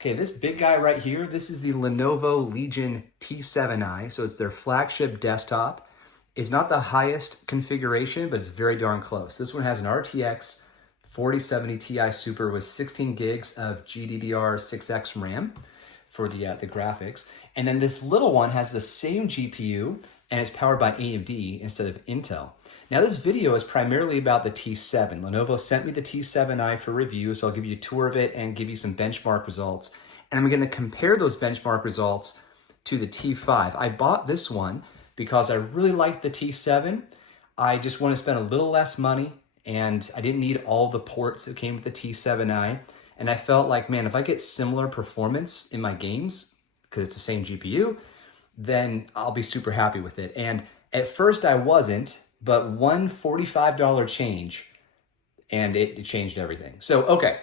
Okay, this big guy right here, this is the Lenovo Legion T7i. So it's their flagship desktop. It's not the highest configuration, but it's very darn close. This one has an RTX 4070 Ti Super with 16 gigs of GDDR6X RAM for the graphics. And then this little one has the same GPU and it's powered by AMD instead of Intel. Now this video is primarily about the T7. Lenovo sent me the T7i for review, so I'll give you a tour of it and give you some benchmark results. And I'm gonna compare those benchmark results to the T5. I bought this one because I really liked the T7. I just want to spend a little less money and I didn't need all the ports that came with the T7i. And I felt like, man, if I get similar performance in my games, because it's the same GPU, then I'll be super happy with it. And at first I wasn't, but one $45 change and it changed everything. So, okay,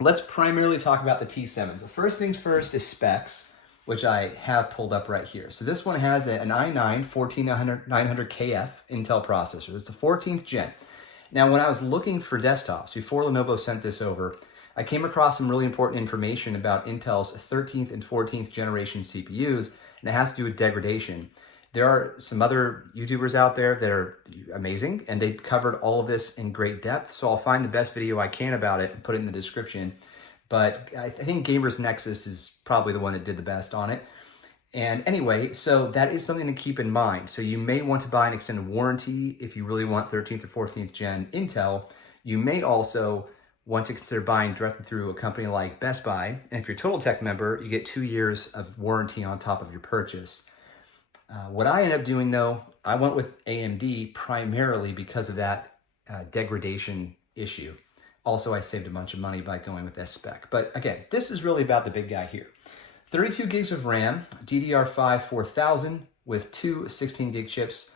let's primarily talk about the T7. So first things first is specs, which I have pulled up right here. So this one has an i9 14900KF Intel processor. It's the 14th gen. Now, when I was looking for desktops, before Lenovo sent this over, I came across some really important information about Intel's 13th and 14th generation CPUs, and it has to do with degradation. There are some other YouTubers out there that are amazing, and they covered all of this in great depth, so I'll find the best video I can about it and put it in the description. But I think Gamers Nexus is probably the one that did the best on it. And anyway, so that is something to keep in mind. So you may want to buy an extended warranty if you really want 13th or 14th gen Intel. You may also want to consider buying directly through a company like Best Buy. And if you're a Total Tech member, you get 2 years of warranty on top of your purchase. What I ended up doing though, I went with AMD primarily because of that degradation issue. Also, I saved a bunch of money by going with S-Spec. But again, this is really about the big guy here. 32 gigs of RAM, DDR5 4000 with two 16 gig chips,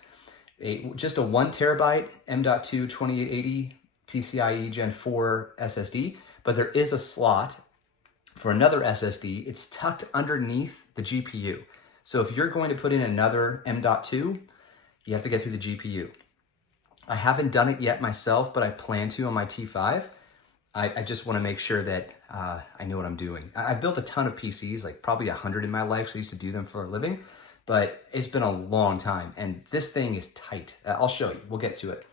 just a 1 terabyte M.2 2880 PCIe Gen 4 SSD, but there is a slot for another SSD. It's tucked underneath the GPU. So if you're going to put in another M.2, you have to get through the GPU. I haven't done it yet myself, but I plan to on my T5. I just want to make sure that I know what I'm doing. I've built a ton of PCs, like probably 100 in my life, so I used to do them for a living, but it's been a long time, and this thing is tight. I'll show you. We'll get to it.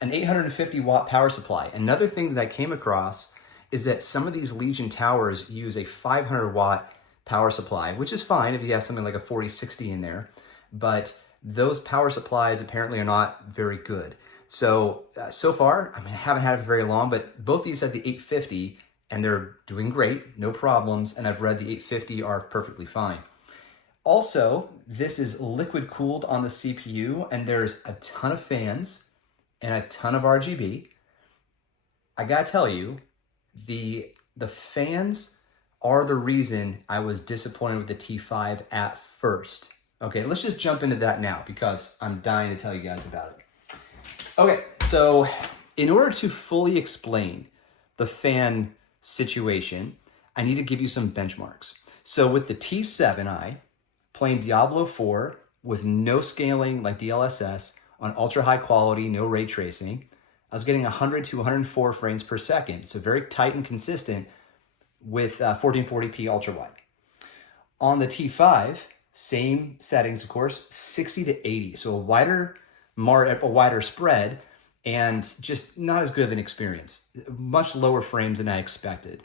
An 850 watt power supply. Another thing that I came across is that some of these Legion towers use a 500 watt power supply, which is fine if you have something like a 4060 in there, but those power supplies apparently are not very good. So far, I haven't had it for very long, but both these have the 850 and they're doing great, no problems. And I've read the 850 are perfectly fine. Also, this is liquid cooled on the CPU and there's a ton of fans and a ton of RGB. I gotta tell you, the fans are the reason I was disappointed with the T5 at first. Okay, let's just jump into that now because I'm dying to tell you guys about it. Okay, so in order to fully explain the fan situation, I need to give you some benchmarks. So with the T7i, playing Diablo 4 with no scaling like DLSS on ultra high quality, no ray tracing, I was getting 100 to 104 frames per second. So very tight and consistent with 1440p ultra wide. On the T5, same settings, of course, 60 to 80. So a wider spread and just not as good of an experience. Much lower frames than I expected.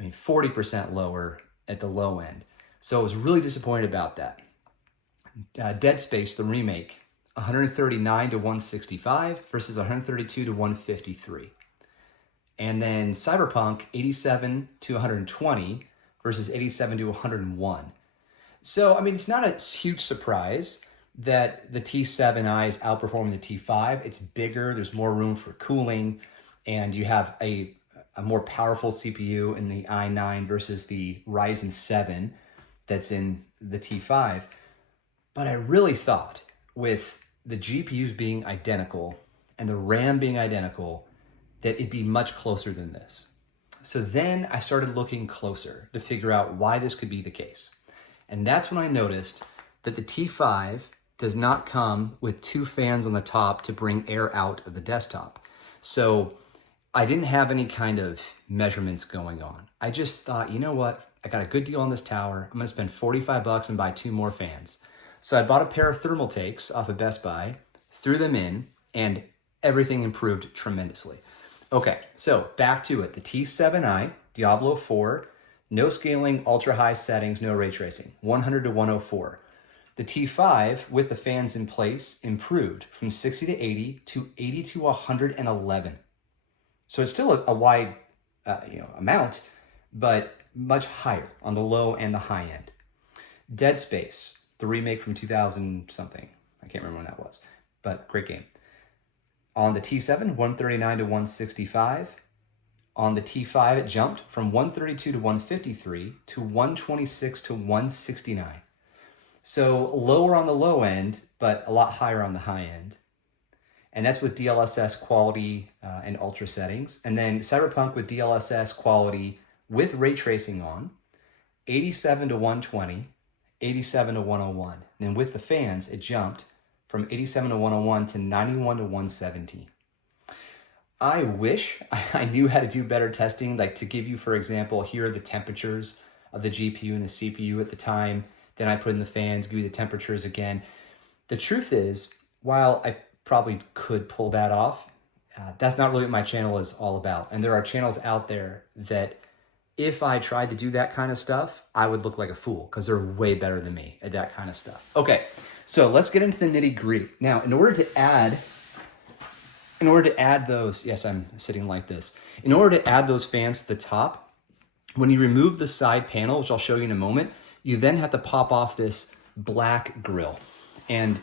40% lower at the low end. So I was really disappointed about that. Dead Space, the remake, 139 to 165 versus 132 to 153. And then Cyberpunk, 87 to 120 versus 87 to 101. So, it's not a huge surprise that the T7i is outperforming the T5. It's bigger, there's more room for cooling, and you have a more powerful CPU in the i9 versus the Ryzen 7 that's in the T5. But I really thought with the GPUs being identical and the RAM being identical, that it'd be much closer than this. So then I started looking closer to figure out why this could be the case. And that's when I noticed that the T5 does not come with two fans on the top to bring air out of the desktop. So I didn't have any kind of measurements going on. I just thought, you know what? I got a good deal on this tower. I'm gonna spend 45 bucks and buy 2 more fans. So I bought a pair of thermal takes off of Best Buy, threw them in, and everything improved tremendously. Okay, so back to it. The T7i, Diablo 4, no scaling, ultra high settings, no ray tracing, 100 to 104. The T5 with the fans in place improved from 60 to 80 to 80 to 111. So it's still a wide amount, but much higher on the low and the high end. Dead Space, the remake from 2000 something. I can't remember when that was, but great game. On the T7, 139 to 165. On the T5, it jumped from 132 to 153 to 126 to 169. So lower on the low end, but a lot higher on the high end. And that's with DLSS quality and ultra settings. And then Cyberpunk with DLSS quality with ray tracing on, 87 to 120, 87 to 101. And then with the fans, it jumped from 87 to 101 to 91 to 117. I wish I knew how to do better testing, like to give you, for example, here are the temperatures of the GPU and the CPU at the time. Then I put in the fans, give you the temperatures again. The truth is, while I probably could pull that off, that's not really what my channel is all about. And there are channels out there that if I tried to do that kind of stuff, I would look like a fool because they're way better than me at that kind of stuff. Okay, so let's get into the nitty gritty. Now, in order to add those, yes, I'm sitting like this. In order to add those fans to the top, when you remove the side panel, which I'll show you in a moment, you then have to pop off this black grill. And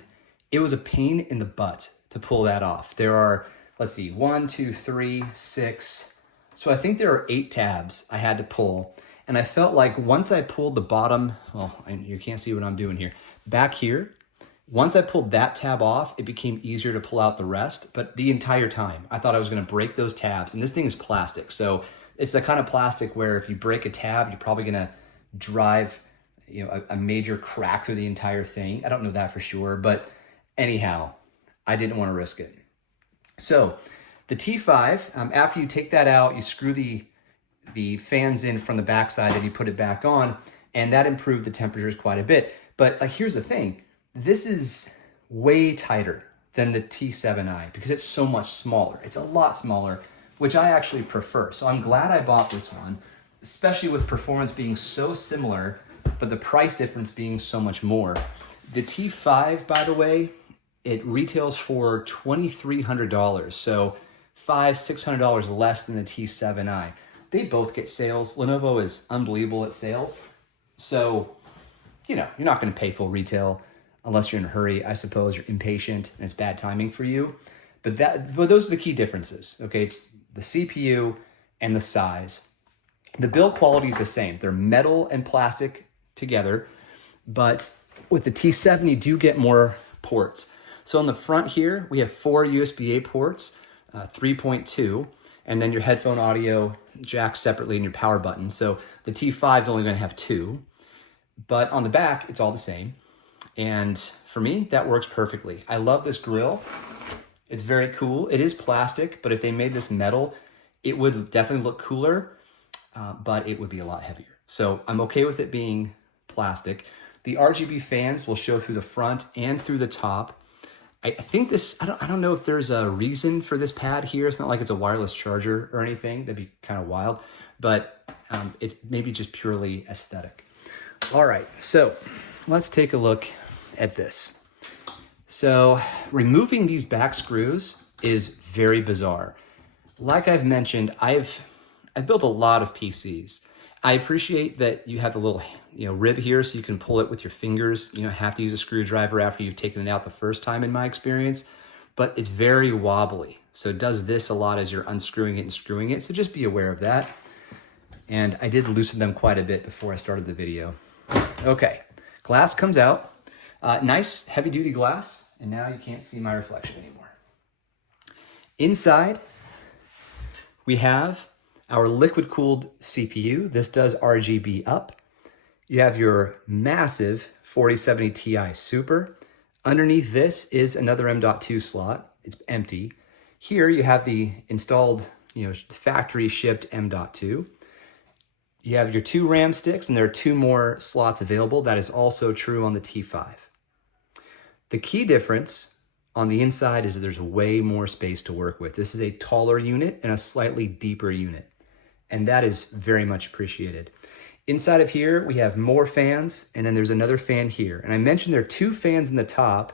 it was a pain in the butt to pull that off. There are, let's see, 1, 2, 3, 6. So I think there are 8 tabs I had to pull. And I felt like once I pulled the bottom, well, you can't see what I'm doing here. Back here, once I pulled that tab off, it became easier to pull out the rest. But the entire time, I thought I was gonna break those tabs. And this thing is plastic. So it's the kind of plastic where if you break a tab, you're probably gonna drive a major crack through the entire thing. I don't know that for sure, but anyhow, I didn't want to risk it. So the T5, after you take that out, you screw the fans in from the backside and you put it back on, and that improved the temperatures quite a bit. But here's the thing, this is way tighter than the T7i because it's so much smaller. It's a lot smaller, which I actually prefer. So I'm glad I bought this one, especially with performance being so similar, but the price difference being so much more. The T5, by the way, it retails for $2,300, so $500-600 less than the T7i. They both get sales. Lenovo is unbelievable at sales. So, you're not going to pay full retail unless you're in a hurry. I suppose you're impatient and it's bad timing for you. But those are the key differences, okay? It's the CPU and the size. The build quality is the same. They're metal and plastic together, but with the T7, you do get more ports. So on the front here, we have 4 USB-A ports, 3.2, and then your headphone audio jack separately and your power button. So the T5 is only going to have 2, but on the back, it's all the same. And for me, that works perfectly. I love this grill. It's very cool. It is plastic, but if they made this metal, it would definitely look cooler, but it would be a lot heavier. So I'm okay with it being plastic. The RGB fans will show through the front and through the top. I think this, I don't know if there's a reason for this pad here. It's not like it's a wireless charger or anything. That'd be kind of wild, but it's maybe just purely aesthetic. All right, so let's take a look at this. So removing these back screws is very bizarre. Like I've mentioned, I've built a lot of PCs. I appreciate that you have the little rib here so you can pull it with your fingers. You don't have to use a screwdriver after you've taken it out the first time in my experience, but it's very wobbly. So it does this a lot as you're unscrewing it and screwing it. So just be aware of that. And I did loosen them quite a bit before I started the video. Okay, glass comes out. Nice heavy duty glass. And now you can't see my reflection anymore. Inside, we have our liquid-cooled CPU. This does RGB up. You have your massive 4070 Ti Super. Underneath this is another M.2 slot. It's empty. Here you have the installed factory shipped M.2. You have your 2 RAM sticks, and there are 2 more slots available. That is also true on the T5. The key difference on the inside is that there's way more space to work with. This is a taller unit and a slightly deeper unit, and that is very much appreciated. Inside of here, we have more fans, and then there's another fan here. And I mentioned there are 2 fans in the top,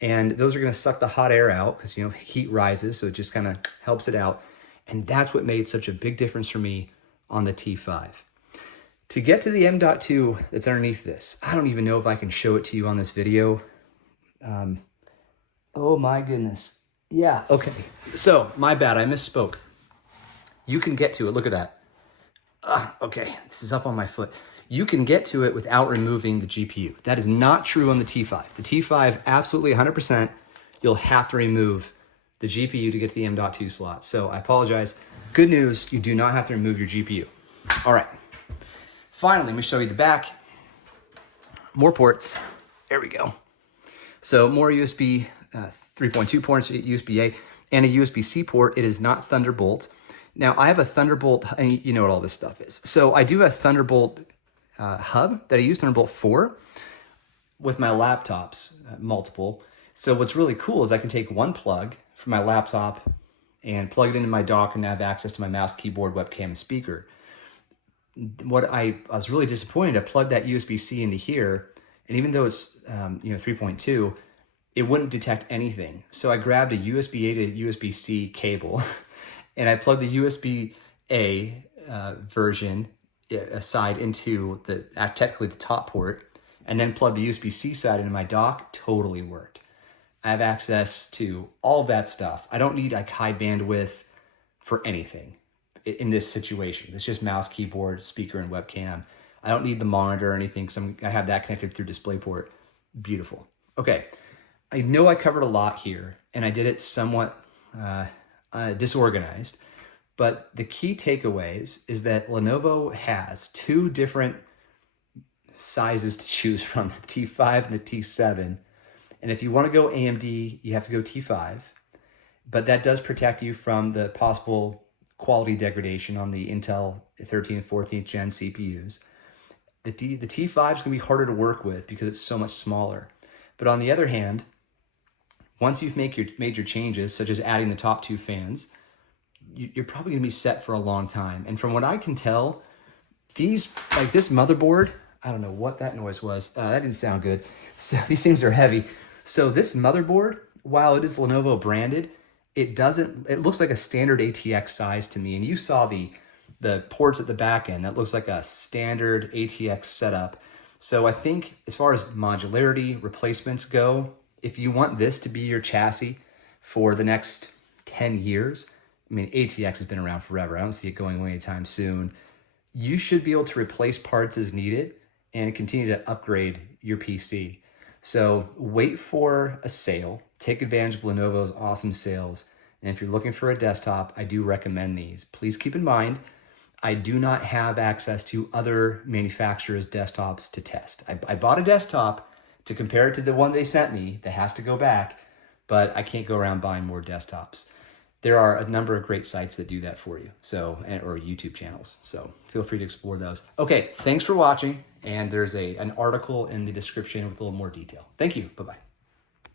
and those are gonna suck the hot air out because heat rises, so it just kind of helps it out. And that's what made such a big difference for me on the T5. To get to the M.2 that's underneath this, I don't even know if I can show it to you on this video. Oh my goodness. Yeah, okay. So, my bad, I misspoke. You can get to it, look at that. Okay, this is up on my foot. You can get to it without removing the GPU. That is not true on the T5. The T5, absolutely 100%, you'll have to remove the GPU to get to the M.2 slot. So I apologize. Good news, you do not have to remove your GPU. All right. Finally, let me show you the back. More ports. There we go. So more USB 3.2 ports, USB-A, and a USB-C port. It is not Thunderbolt. Now, I have a Thunderbolt, and you know what all this stuff is. So I do have a Thunderbolt hub that I use, Thunderbolt 4, with my laptops, multiple. So what's really cool is I can take one plug from my laptop and plug it into my dock and have access to my mouse, keyboard, webcam, and speaker. What I was really disappointed, I plugged that USB-C into here, and even though it's 3.2, it wouldn't detect anything. So I grabbed a USB-A to USB-C cable, and I plugged the USB-A version aside into technically the top port, and then plugged the USB-C side into my dock. Totally worked. I have access to all that stuff. I don't need high bandwidth for anything in this situation. It's just mouse, keyboard, speaker, and webcam. I don't need the monitor or anything because I have that connected through DisplayPort. Beautiful. Okay, I know I covered a lot here, and I did it somewhat disorganized, but the key takeaways is that Lenovo has 2 different sizes to choose from, the T5 and the T7. And if you want to go AMD, you have to go T5, but that does protect you from the possible quality degradation on the Intel 13th and 14th gen CPUs. The T5 is going to be harder to work with because it's so much smaller. But on the other hand, once you've made your changes, such as adding the top 2 fans, you're probably going to be set for a long time. And from what I can tell, this motherboard, I don't know what that noise was. That didn't sound good. So these things are heavy. So this motherboard, while it is Lenovo branded, it looks like a standard ATX size to me. And you saw the ports at the back end. That looks like a standard ATX setup. So I think as far as modularity, replacements go, if you want this to be your chassis for the next 10 years, I mean, ATX has been around forever. I don't see it going away anytime soon. You should be able to replace parts as needed and continue to upgrade your PC. So wait for a sale. Take advantage of Lenovo's awesome sales. And if you're looking for a desktop, I do recommend these. Please keep in mind, I do not have access to other manufacturers' desktops to test. I bought a desktop to compare it to the one they sent me that has to go back, but I can't go around buying more desktops. There are a number of great sites that do that for you, or YouTube channels. So feel free to explore those. Okay, thanks for watching. And there's an article in the description with a little more detail. Thank you. Bye-bye.